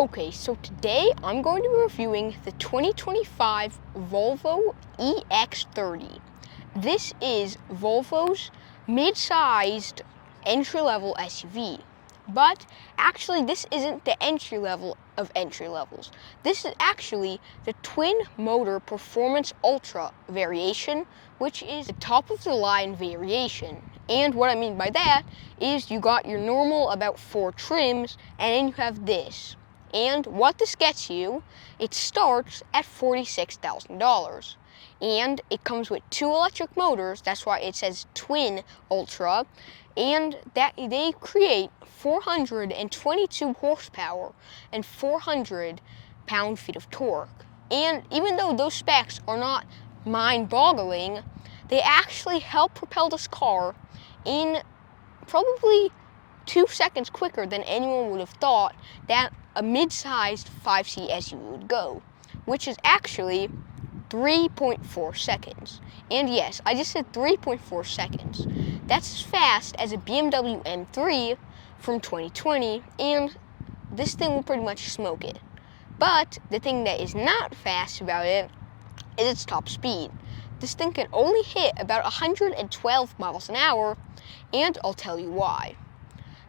Okay, so today I'm going to be reviewing the 2025 Volvo EX30. This is Volvo's mid-sized entry-level SUV. But actually, this isn't the entry level of entry levels. This is actually the twin-motor Performance-Ultra variation, which is the top-of-the-line variation. And what I mean by that is you got your normal about 4 trims, and then you have this. And what this gets you, it starts at $46,000. And it comes with 2 electric motors, that's why it says Twin Ultra, and that they create 422 horsepower and 400 pound-feet of torque. And even though those specs are not mind-boggling, they actually help propel this car in probably 2 seconds quicker than anyone would have thought that a mid-sized 5-seat SUV would go, which is actually 3.4 seconds. And yes, I just said 3.4 seconds. That's as fast as a BMW M3 from 2020, and this thing will pretty much smoke it. But the thing that is not fast about it is its top speed. This thing can only hit about 112 miles an hour, and I'll tell you why.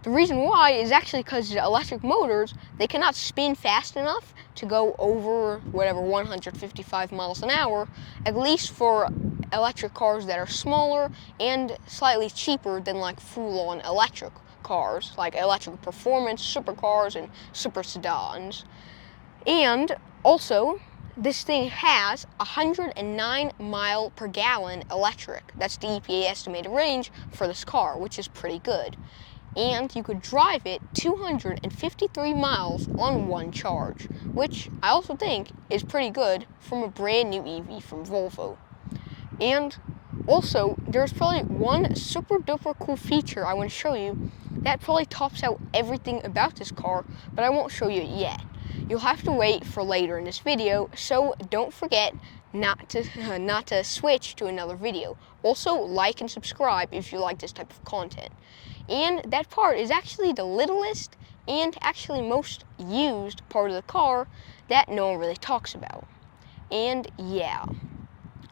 The reason why is actually because the electric motors, they cannot spin fast enough to go over whatever 155 miles an hour, at least for electric cars that are smaller and slightly cheaper than like full-on electric cars, like electric performance supercars and super sedans. And also, this thing has 109 mile per gallon electric. That's the EPA estimated range for this car, which is pretty good. And you could drive it 253 miles on one charge, which I also think is pretty good from a brand new EV from Volvo. And also, there's probably one super duper cool feature I want to show you that probably tops out everything about this car, but I won't show you it yet. You'll have to wait for later in this video, so don't forget not to switch to another video. Also, like and subscribe if you like this type of content. And that part is actually the littlest and actually most used part of the car that no one really talks about. And yeah.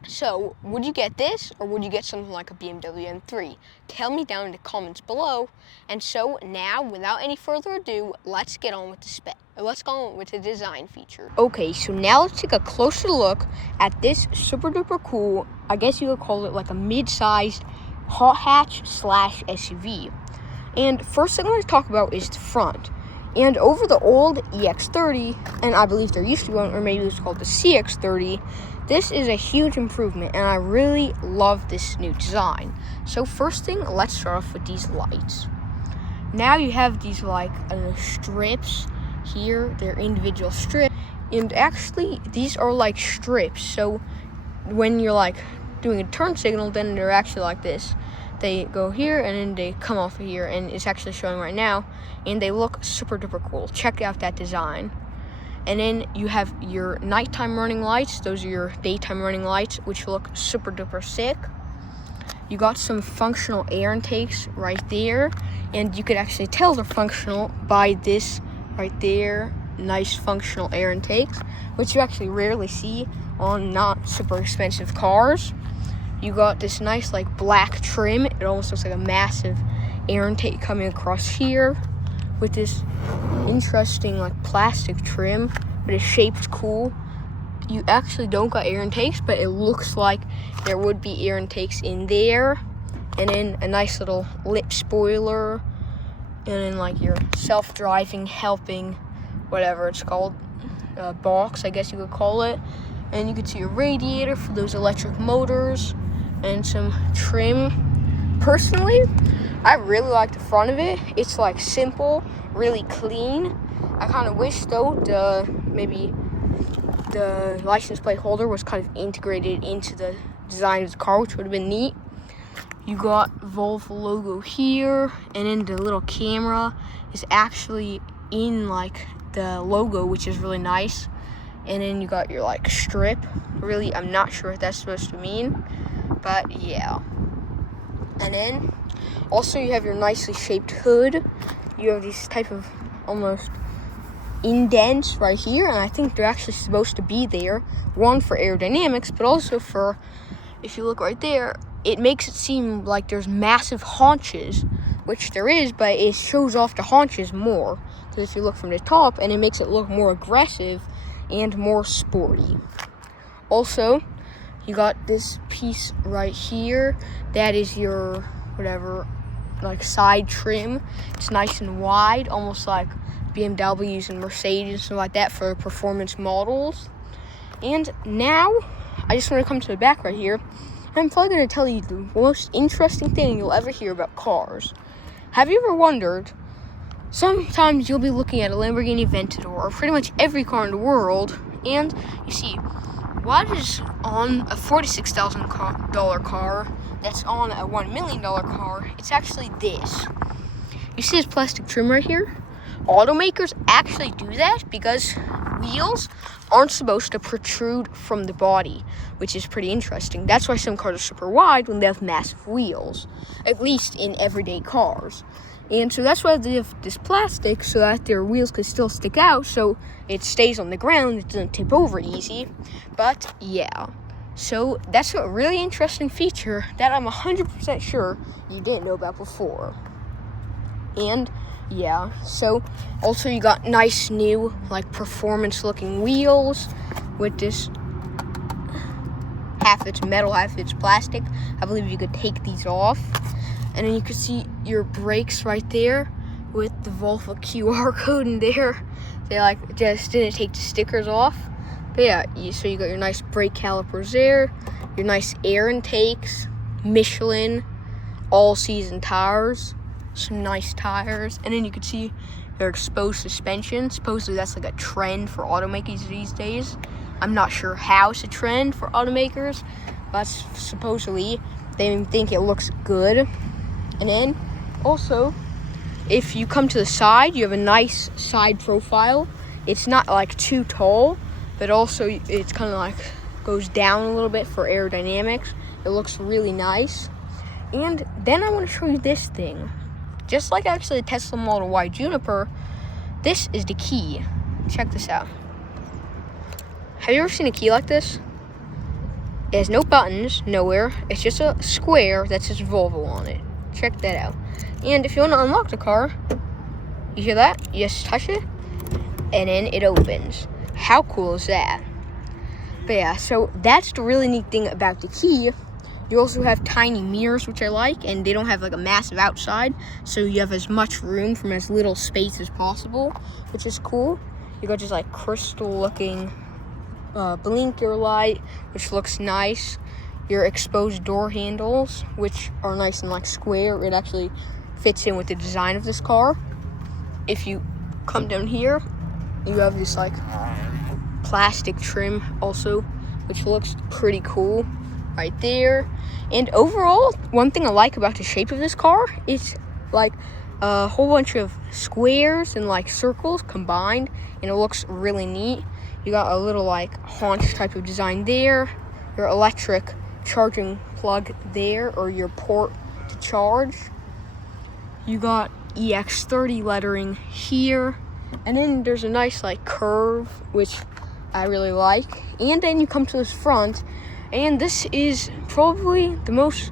So, would you get this, or would you get something like a BMW M3? Tell me down in the comments below. And so now, without any further ado, let's get on with the design feature. Okay, so now let's take a closer look at this super duper cool, I guess you would call it like a mid-sized hot hatch / SUV. And first thing I'm going to talk about is the front. And over the old EX30, and I believe there used to be one, or maybe it was called the CX30, this is a huge improvement, and I really love this new design. So first thing, let's start off with these lights. Now you have these like, strips here, they're individual strips, and actually these are like strips, so when you're like doing a turn signal, then they're actually like this. They go here and then they come off of here, and it's actually showing right now, and they look super duper cool. Check out that design. And then you have your nighttime running lights. Those are your daytime running lights, which look super duper sick. You got some functional air intakes right there, and you could actually tell they're functional by this right there, nice functional air intakes, which you actually rarely see on not super expensive cars. You got this nice like black trim. It almost looks like a massive air intake coming across here with this interesting like plastic trim, but it's shaped cool. You actually don't got air intakes, but it looks like there would be air intakes in there. And then a nice little lip spoiler, and then like your self-driving helping, whatever it's called, box I guess you could call it. And you can see a radiator for those electric motors and some trim. Personally, I really like the front of it. It's like simple, really clean. I kind of wish though maybe the license plate holder was kind of integrated into the design of the car, which would have been neat. You got Volvo logo here, and then the little camera is actually in like the logo, which is really nice. And then you got your like strip. Really, I'm not sure what that's supposed to mean, but yeah. And then also you have your nicely shaped hood. You have these type of almost indents right here, and I think they're actually supposed to be there, one for aerodynamics, but also for, if you look right there, it makes it seem like there's massive haunches, which there is, but it shows off the haunches more, because if you look from the top, and it makes it look more aggressive and more sporty. Also, you got this piece right here, that is your, whatever, like side trim. It's nice and wide, almost like BMWs and Mercedes and stuff like that for performance models. And now, I just want to come to the back right here. I'm probably going to tell you the most interesting thing you'll ever hear about cars. Have you ever wondered, sometimes you'll be looking at a Lamborghini Aventador, or pretty much every car in the world, and you see, what is on a $46,000 car that's on a $1 million car? It's actually this. You see this plastic trim right here? Automakers actually do that because wheels aren't supposed to protrude from the body, which is pretty interesting. That's why some cars are super wide when they have massive wheels, at least in everyday cars. And so that's why they have this plastic, so that their wheels can still stick out, so it stays on the ground, it doesn't tip over easy. But yeah, so that's a really interesting feature that I'm 100% sure you didn't know about before. And yeah, so also you got nice new, like, performance looking wheels with this, half it's metal, half it's plastic. I believe you could take these off. And then you can see your brakes right there with the Volvo QR code in there. They like just didn't take the stickers off. But yeah, so you got your nice brake calipers there, your nice air intakes, Michelin, all-season tires, some nice tires. And then you can see your exposed suspension. Supposedly that's like a trend for automakers these days. I'm not sure how it's a trend for automakers, but supposedly they think it looks good. And then, also, if you come to the side, you have a nice side profile. It's not like too tall, but also it's kind of like goes down a little bit for aerodynamics. It looks really nice. And then I want to show you this thing. Just like actually the Tesla Model Y Juniper, this is the key. Check this out. Have you ever seen a key like this? It has no buttons, nowhere. It's just a square that says Volvo on it. Check that out. And if you want to unlock the car, you hear that? You just touch it, and then it opens. How cool is that? But yeah, so that's the really neat thing about the key. You also have tiny mirrors, which I like, and they don't have like a massive outside, so you have as much room from as little space as possible, which is cool. You got just like crystal looking blinker light, which looks nice. Your exposed door handles, which are nice and like square. It actually fits in with the design of this car. If you come down here, you have this like plastic trim also, which looks pretty cool right there. And overall, one thing I like about the shape of this car is like a whole bunch of squares and like circles combined, and it looks really neat. You got a little like haunch type of design there, your electric charging plug there, or your port to charge. You got EX30 lettering here, and then there's a nice like curve, which I really like. And then you come to this front, and this is probably the most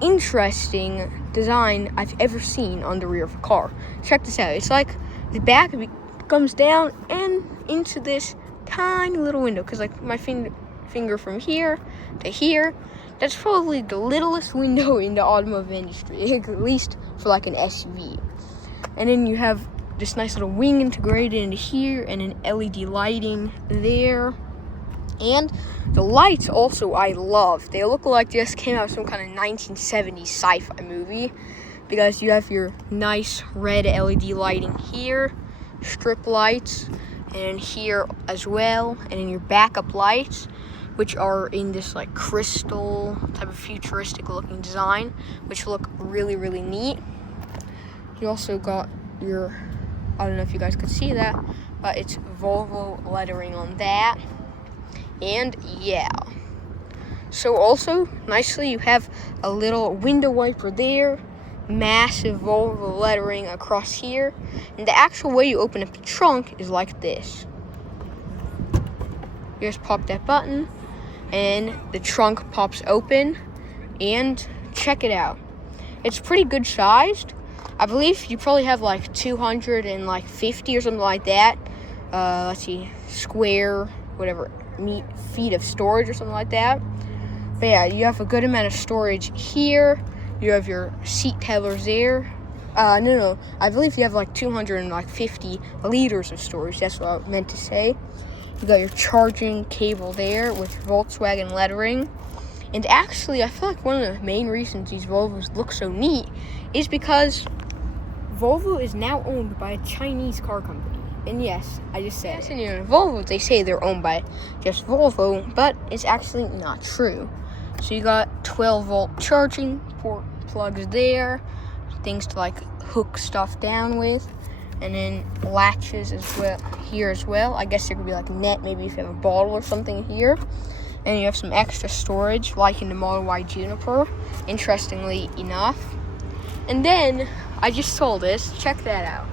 interesting design I've ever seen on the rear of a car. Check this out. It's like the back comes down and into this tiny little window, because like my finger from here to here, that's probably the littlest window in the automotive industry, at least for like an SUV. And then you have this nice little wing integrated into here, and an LED lighting there. And the lights also I love. They look like they just came out of some kind of 1970s sci-fi movie, because you have your nice red LED lighting here, strip lights, and here as well, and then your backup lights, which are in this like crystal type of futuristic looking design, which look really, really neat. You also got your, I don't know if you guys could see that, but it's Volvo lettering on that. And yeah, so also nicely you have a little window wiper there, massive Volvo lettering across here. And the actual way you open up the trunk is like this. You just pop that button and the trunk pops open, and check it out. It's pretty good sized. I believe you probably have like 250 or something like that. Let's see, square, whatever, feet of storage or something like that. But yeah, you have a good amount of storage here. You have your seat tellers there. No, I believe you have like 250 liters of storage. That's what I meant to say. You got your charging cable there with Volkswagen lettering. And actually, I feel like one of the main reasons these Volvos look so neat is because Volvo is now owned by a Chinese car company. And yes, I just said it. In Volvo, they say they're owned by just Volvo, but it's actually not true. So you got 12-volt charging port plugs there, things to like hook stuff down with, and then latches as well here as well. I guess there could be like a net, maybe if you have a bottle or something here. And you have some extra storage, like in the Model Y Juniper, interestingly enough. And then I just saw this. Check that out.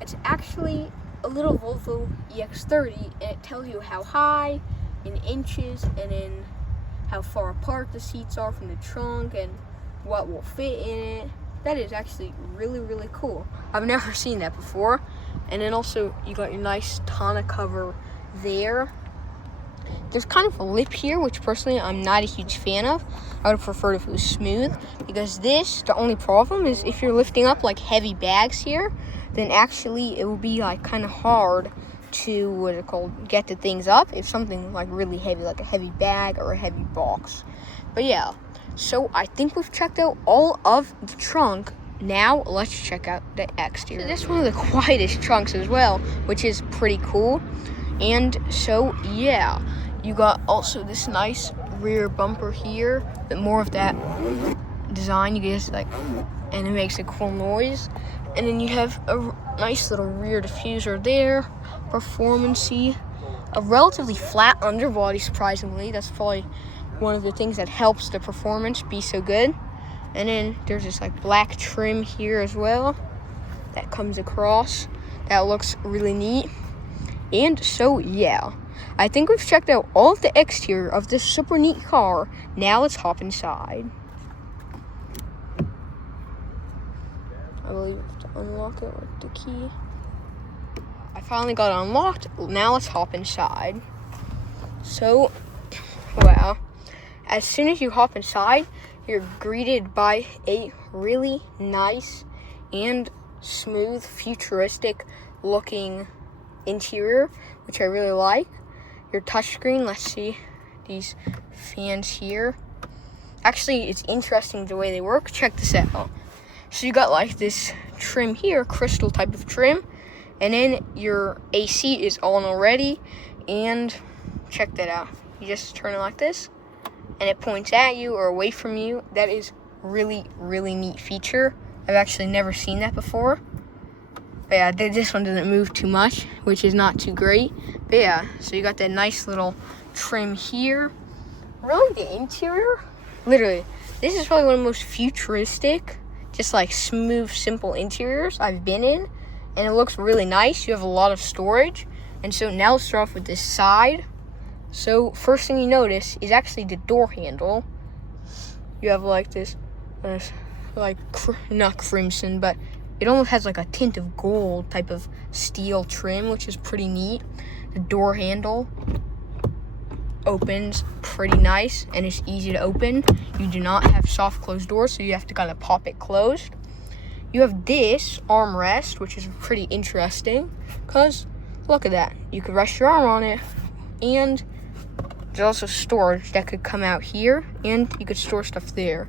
It's actually a little Volvo EX30, and it tells you how high in inches, and then how far apart the seats are from the trunk, and what will fit in it. That is actually really, really cool. I've never seen that before. And then also, you got your nice tonneau cover there. There's kind of a lip here, which personally I'm not a huge fan of. I would prefer if it was smooth, because the only problem is if you're lifting up like heavy bags here, then actually it will be like kind of hard to, get the things up if something like really heavy, like a heavy bag or a heavy box. But yeah, so I think we've checked out all of the trunk. Now let's check out the exterior. So this is one of the quietest trunks as well, which is pretty cool. And so yeah, you got also this nice rear bumper here, but more of that design, you guys and it makes a cool noise. And then you have a nice little rear diffuser there, performance-y, a relatively flat underbody, surprisingly. That's probably one of the things that helps the performance be so good. And then there's this like black trim here as well that comes across. That looks really neat. And so yeah, I think we've checked out all of the exterior of this super neat car. Now let's hop inside. I believe we have to unlock it with the key. I finally got it unlocked. Now let's hop inside. So, wow. As soon as you hop inside, you're greeted by a really nice and smooth, futuristic looking interior, which I really like. Your touchscreen, let's see these fans here. Actually, it's interesting the way they work. Check this out. So you got like this trim here, crystal type of trim, and then your AC is on already. And check that out. You just turn it like this, and it points at you or away from you. That is really, really neat feature. I've actually never seen that before. But yeah, this one doesn't move too much, which is not too great. But yeah, so you got that nice little trim here. Really, the interior, literally, this is probably one of the most futuristic, just like smooth, simple interiors I've been in. And it looks really nice. You have a lot of storage. And so now let's start off with this side. So first thing you notice is actually the door handle. You have like this, not crimson, but it almost has like a tint of gold type of steel trim, which is pretty neat. The door handle opens pretty nice, and it's easy to open. You do not have soft closed doors, so you have to kind of pop it closed. You have this armrest, which is pretty interesting, because look at that. You could rest your arm on it, and there's also storage that could come out here, and you could store stuff there.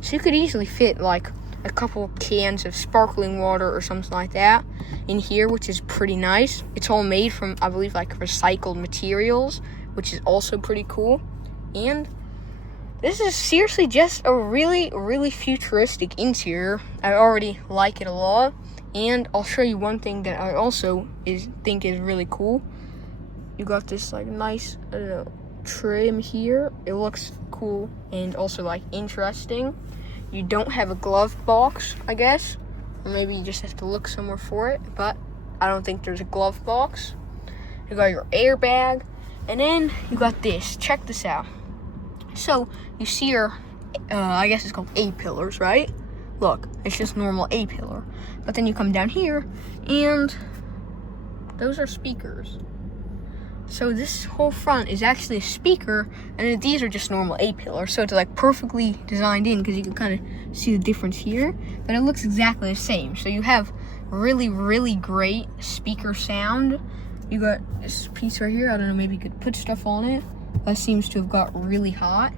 So you could easily fit like a couple cans of sparkling water or something like that in here, which is pretty nice. It's all made from, I believe, like recycled materials, which is also pretty cool. And this is seriously just a really, really futuristic interior. I already like it a lot. And I'll show you one thing that I also think is really cool. You got this like nice, trim here. It looks cool and also like interesting. you don't have a glove box, I guess. Or maybe you just have to look somewhere for it, but I don't think there's a glove box. You got your airbag, and then you got this. Check this out. So you see your, I guess it's called A-pillars, right? Look, it's just normal A-pillar. But then you come down here, and those are speakers. So this whole front is actually a speaker, and then these are just normal A-pillars. So it's like perfectly designed in, because you can kind of see the difference here. But it looks exactly the same. So you have really, really great speaker sound. You got this piece right here. I don't know, maybe you could put stuff on it. That seems to have got really hot.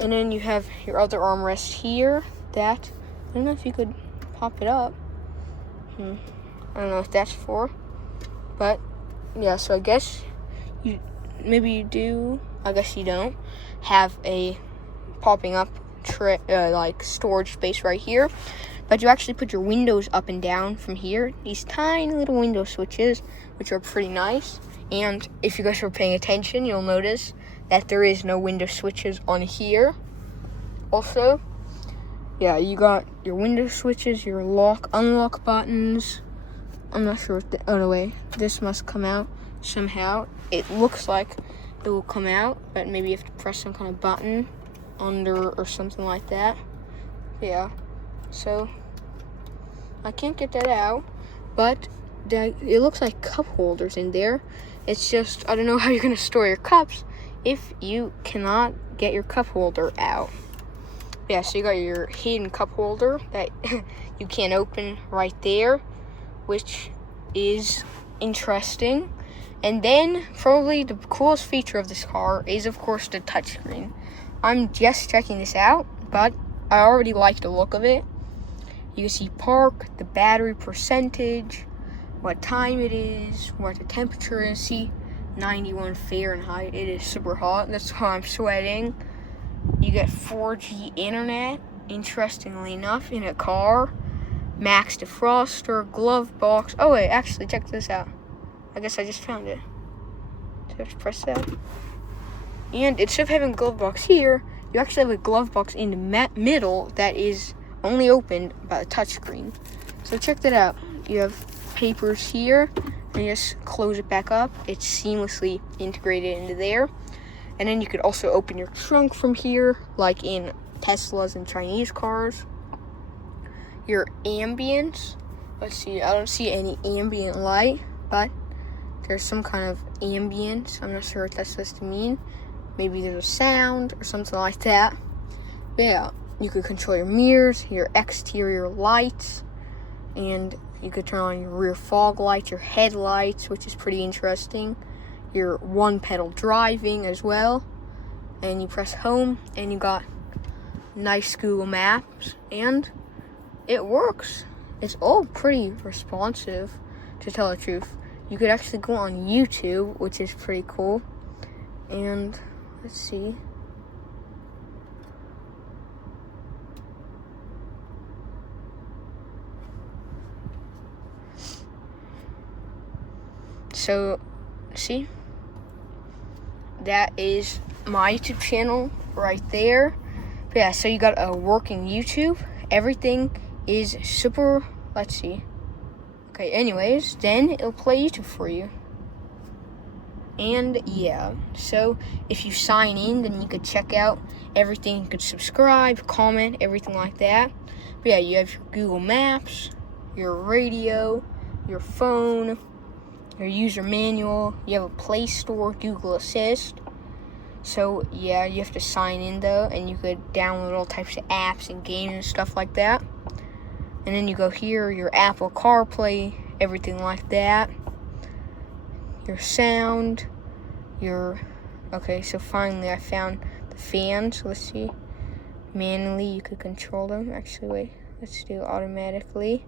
And then you have your other armrest here. That, I don't know if you could pop it up. I don't know what that's for. But, yeah, so I guess maybe you do, I guess you don't, have a popping up like storage space right here. But you actually put your windows up and down from here. These tiny little window switches, which are pretty nice. And if you guys were paying attention, you'll notice that there is no window switches on here. Also, yeah, you got your window switches, your lock, unlock buttons. I'm not sure if oh no, wait, this must come out somehow. It looks like it will come out, but maybe you have to press some kind of button under or something like that. Yeah, so I can't get that out, but it looks like cup holders in there. It's just, I don't know how you're gonna store your cups if you cannot get your cup holder out. Yeah, so you got your hidden cup holder that you can't open right there, which is interesting. And then probably the coolest feature of this car is, of course, the touchscreen. I'm just checking this out, but I already like the look of it. You can see park, the battery percentage, what time it is, what the temperature is. See, 91 Fahrenheit. It is super hot. That's why I'm sweating. You get 4G internet, interestingly enough, in a car. Max defroster, glove box. Oh wait, actually, check this out. I guess I just found it. So I have to press that. And instead of having a glove box here, you actually have a glove box in the middle that is only opened by the touchscreen. So check that out. You have papers here, and you just close it back up. It's seamlessly integrated into there. And then you could also open your trunk from here, like in Teslas and Chinese cars. Your ambience, let's see, I don't see any ambient light, but there's some kind of ambience. I'm not sure what that's supposed to mean. Maybe there's a sound or something like that. But yeah, you could control your mirrors, your exterior lights, and you could turn on your rear fog lights, your headlights, which is pretty interesting. Your one pedal driving as well. And you press home, and you got nice Google Maps, and it works. It's all pretty responsive, to tell the truth. You could actually go on YouTube, which is pretty cool. And let's see. So, see? That is my YouTube channel right there. But yeah, so you got a working YouTube. Everything is super, let's see. Okay, anyways, then it'll play YouTube for you. And yeah, so if you sign in, then you could check out everything. You could subscribe, comment, everything like that. But yeah, you have your Google Maps, your radio, your phone, your user manual. You have a Play Store, Google Assist. So yeah, you have to sign in though, and you could download all types of apps and games and stuff like that. And then you go here, your Apple CarPlay, everything like that. Your sound, okay, so finally I found the fans. Let's see. Manually, you could control them. Actually, wait, let's do automatically.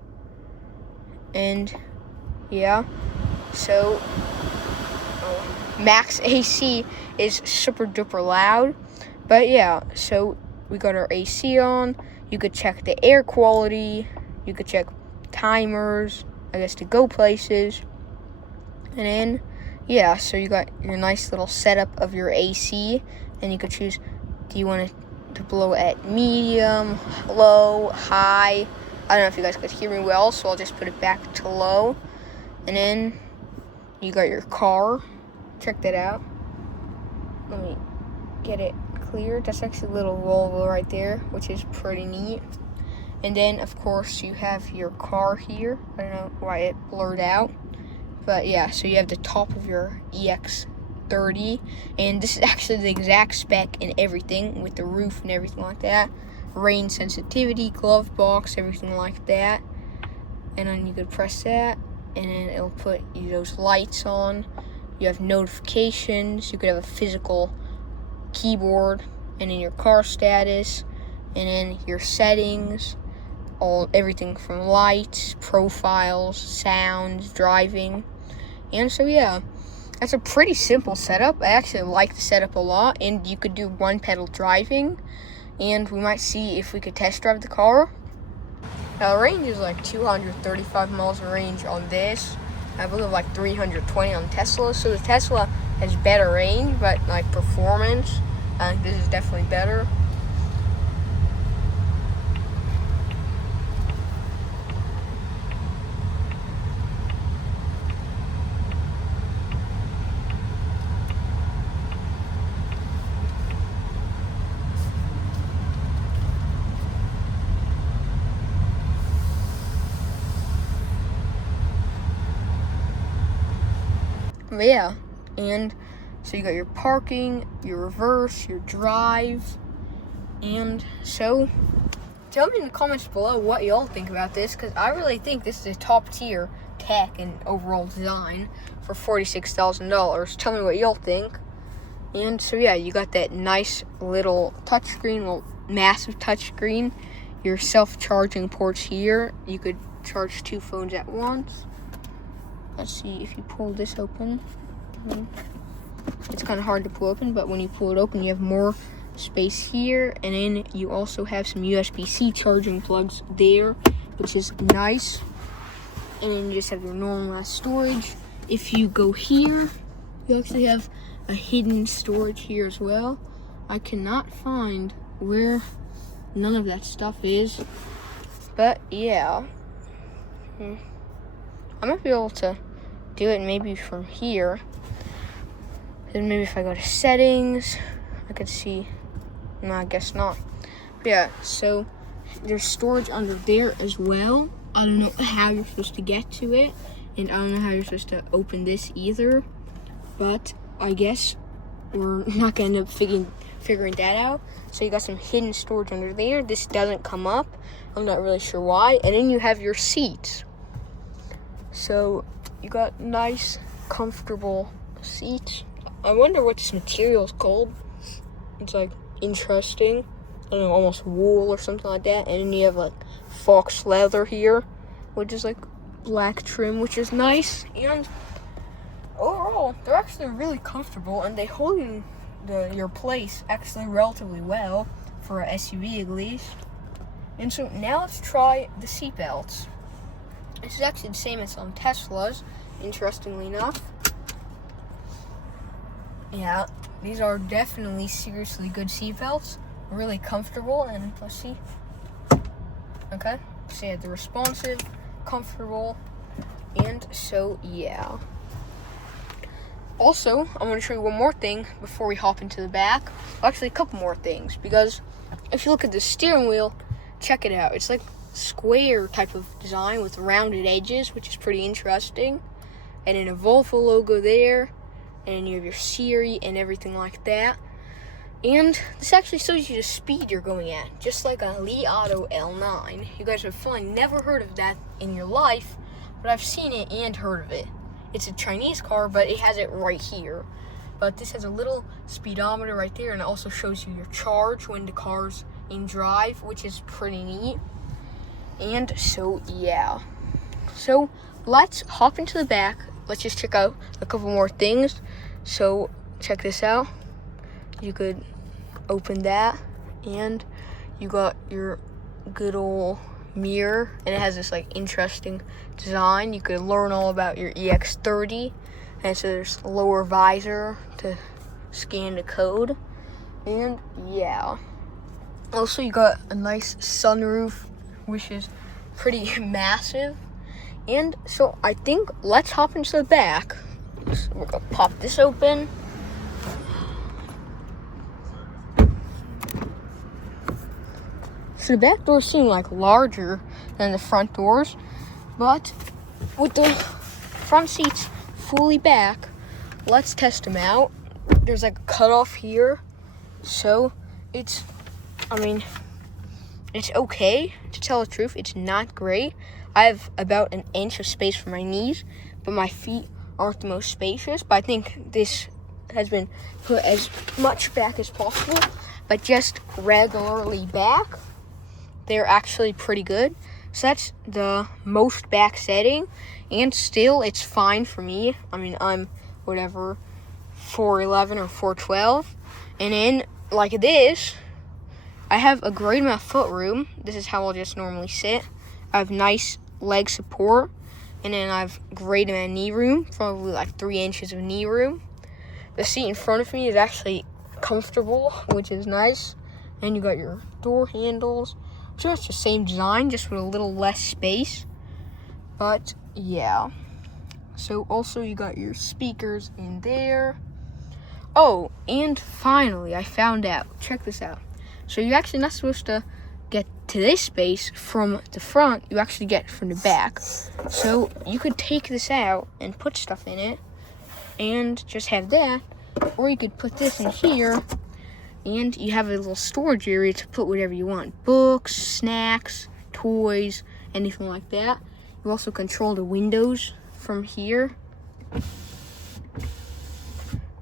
And yeah, so max AC is super duper loud. But yeah, so we got our AC on. You could check the air quality. You could check timers, I guess, to go places. And then, yeah, so you got your nice little setup of your AC. And you could choose, do you want to to blow at medium, low, high. I don't know if you guys could hear me well, so I'll just put it back to low. And then you got your car. Check that out. Let me get it clear. That's actually a little Volvo right there, which is pretty neat. And then, of course, you have your car here. I don't know why it blurred out. But yeah, so you have the top of your EX30. And this is actually the exact spec and everything with the roof and everything like that. Rain sensitivity, glove box, everything like that. And then you could press that, and then it'll put you those lights on. You have notifications. You could have a physical keyboard, and then your car status, and then your settings. Everything from lights, profiles, sounds, driving. And so yeah, that's a pretty simple setup. I actually like the setup a lot, and you could do one pedal driving, and we might see if we could test drive the car. Now the range is like 235 miles of range on this. I believe like 320 on Tesla. So the Tesla has better range, but like performance, this is definitely better. But yeah, and so you got your parking, your reverse, your drive, and so tell me in the comments below what y'all think about this, because I really think this is a top tier tech and overall design for $46,000. Tell me what y'all think. And so yeah, you got that nice little touchscreen, well, massive touchscreen, your self-charging ports here. You could charge 2 phones at once. Let's see if you pull this open. It's kind of hard to pull open, but when you pull it open, you have more space here, and then you also have some USB-C charging plugs there, which is nice. And then you just have your normal storage. If you go here, you actually have a hidden storage here as well. I cannot find where none of that stuff is, but yeah. I might be able to do it maybe from here. Then maybe if I go to settings, I could see. No, I guess not. But yeah, so there's storage under there as well. I don't know how you're supposed to get to it, and I don't know how you're supposed to open this either. But I guess we're not gonna end up figuring that out. So you got some hidden storage under there. This doesn't come up. I'm not really sure why. And then you have your seats. So you got nice, comfortable seats. I wonder what this material is called. It's like interesting. I don't know, almost wool or something like that. And then you have like fox leather here, which is like black trim, which is nice. And overall, they're actually really comfortable, and they hold your place actually relatively well for a SUV at least. And so now let's try the seat belts. This is actually the same as on Teslas, interestingly enough. Yeah, these are definitely seriously good seat belts. Really comfortable, and let's see. Okay, so yeah, they're responsive, comfortable, and so yeah. Also, I'm going to show you one more thing before we hop into the back. Well, actually, a couple more things, because if you look at the steering wheel, check it out. It's like square type of design with rounded edges, which is pretty interesting. And then a Volvo logo there, and you have your Siri and everything like that. And this actually shows you the speed you're going at, just like a Li Auto L9. You guys have probably never heard of that in your life, but I've seen it and heard of it. It's a Chinese car, but it has it right here. But this has a little speedometer right there, and it also shows you your charge when the car's in drive, which is pretty neat. And so, yeah. So, let's hop into the back. Let's just check out a couple more things. So, check this out. You could open that, and you got your good old mirror, and it has this like interesting design. You could learn all about your EX30, and so there's lower visor to scan the code, and yeah. Also, you got a nice sunroof, which is pretty massive. And so I think let's hop into the back. So we're gonna pop this open. So the back doors seem like larger than the front doors, but with the front seats fully back, let's test them out. There's like a cutoff here, so it's okay, to tell the truth. It's not great. I have about an inch of space for my knees, but my feet aren't the most spacious. But I think this has been put as much back as possible, but just regularly back. They're actually pretty good. So that's the most back setting, and still it's fine for me. I mean, I'm whatever, 4'11" or 4'12", and in like this, I have a great amount of foot room. This is how I'll just normally sit. I have nice leg support, and then I have great amount of knee room, probably like 3 inches of knee room. The seat in front of me is actually comfortable, which is nice. And you got your door handles. So it's the same design, just with a little less space. But yeah. So also you got your speakers in there. Oh, and finally I found out. Check this out. So you're actually not supposed to get to this space from the front. You actually get from the back. So you could take this out and put stuff in it and just have that. Or you could put this in here, and you have a little storage area to put whatever you want. Books, snacks, toys, anything like that. You also control the windows from here,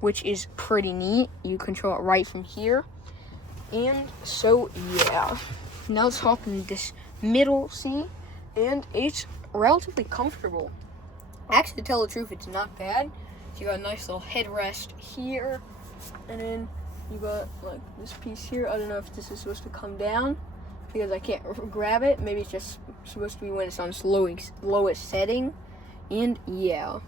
which is pretty neat. You control it right from here. And so, yeah. Now let's hop in this middle seat, and it's relatively comfortable. Actually, to tell the truth, it's not bad. So you got a nice little headrest here, and then you got like this piece here. I don't know if this is supposed to come down because I can't grab it. Maybe it's just supposed to be when it's on its lowest setting. And yeah,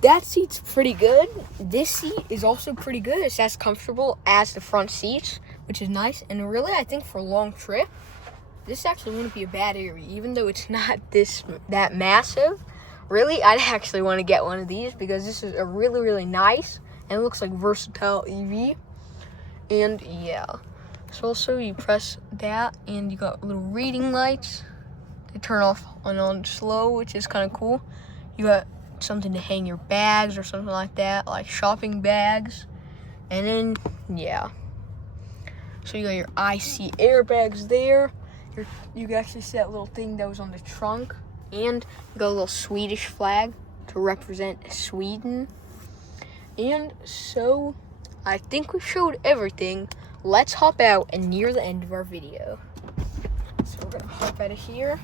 that seat's pretty good. This seat is also pretty good. It's as comfortable as the front seats, which is nice. And really, I think for a long trip, this actually wouldn't be a bad area, even though it's not that massive. Really, I'd actually want to get one of these because this is a really, really nice, and it looks like versatile EV. And yeah, so also you press that, and you got little reading lights. They turn off and on slow, which is kind of cool. You got something to hang your bags or something like that, like shopping bags. And then yeah, so you got your IC airbags there. You can actually see that little thing that was on the trunk. And you got a little Swedish flag to represent Sweden. And so I think we showed everything. Let's hop out and near the end of our video. So we're gonna hop out of here.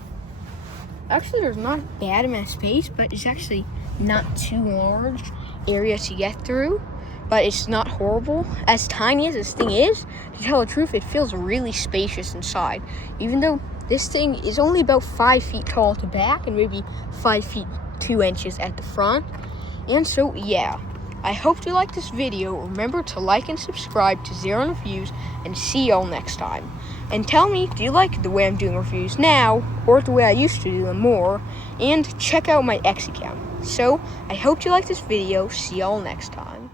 Actually, there's not a bad amount of space, but it's actually not too large area to get through. But it's not horrible. As tiny as this thing is, to tell the truth, it feels really spacious inside. Even though this thing is only about 5 feet tall at the back and maybe 5 feet 2 inches at the front. And so, yeah, I hope you liked this video. Remember to like and subscribe to Xaaron Reviews, and see y'all next time. And tell me, do you like the way I'm doing reviews now, or the way I used to do them more? And check out my X account. So, I hope you liked this video. See y'all next time.